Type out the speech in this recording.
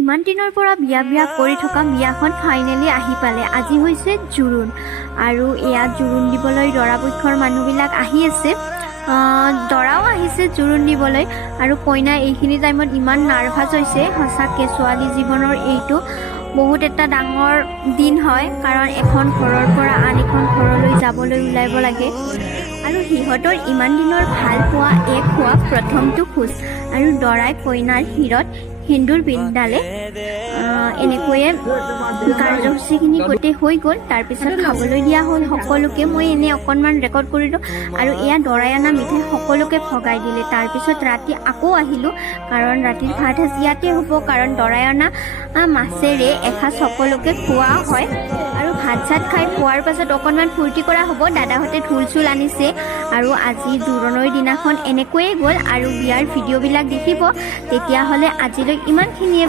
ইমান দিনৰ পৰা বিয়া কৰি থকা বিয়াখন ফাইনেলি আহি পালে। আজি হৈছে জোৰোণ আৰু এয়া জোৰোণ দিবলৈ দৰাপক্ষৰ মানুহবিলাক আহি আছে। দৰাও আহিছে জোৰোণ দিবলৈ আৰু কইনা এইখিনি টাইমত ইমান নাৰ্ভাছ হৈছে। সঁচাকৈ ছোৱালী জীৱনৰ এইটো বহুত এটা ডাঙৰ দিন হয়, কাৰণ এখন ঘৰৰ পৰা আন এখন ঘৰলৈ যাবলৈ ওলাব লাগে আৰু সিহঁতৰ ইমান দিনৰ ভাল পোৱা এক হোৱা প্ৰথমটো খোজ আৰু দৰাই কইনাৰ শিৰত সেন্দুৰ পিন্ধালে। এনেকৈয়ে কাৰ্যসূচীখিনি গোটেই হৈ গ'ল। তাৰপিছত খাবলৈ দিয়া হ'ল সকলোকে। মই এনেই অকণমান ৰেকৰ্ড কৰিলোঁ আৰু এয়া দৰাই অনা মিঠাই সকলোকে ভগাই দিলে। তাৰপিছত ৰাতি আকৌ আহিলোঁ, কাৰণ ৰাতিৰ ভাত সাজ ইয়াতে হ'ব, কাৰণ দৰাই অনা মাছেৰে এসাঁজ সকলোকে খোৱা হয় আৰু ভাত চাত খাই খোৱাৰ পাছত অকণমান ফূৰ্তি কৰা হ'ব। দাদাহঁতে ঢোল চোল আনিছে আৰু আজি জোৰোণৰ দিনাখন এনেকৈয়ে গ'ল আৰু বিয়াৰ ভিডিঅ'বিলাক দেখিব। তেতিয়াহ'লে আজিলৈ ইমানখিনিয়ে।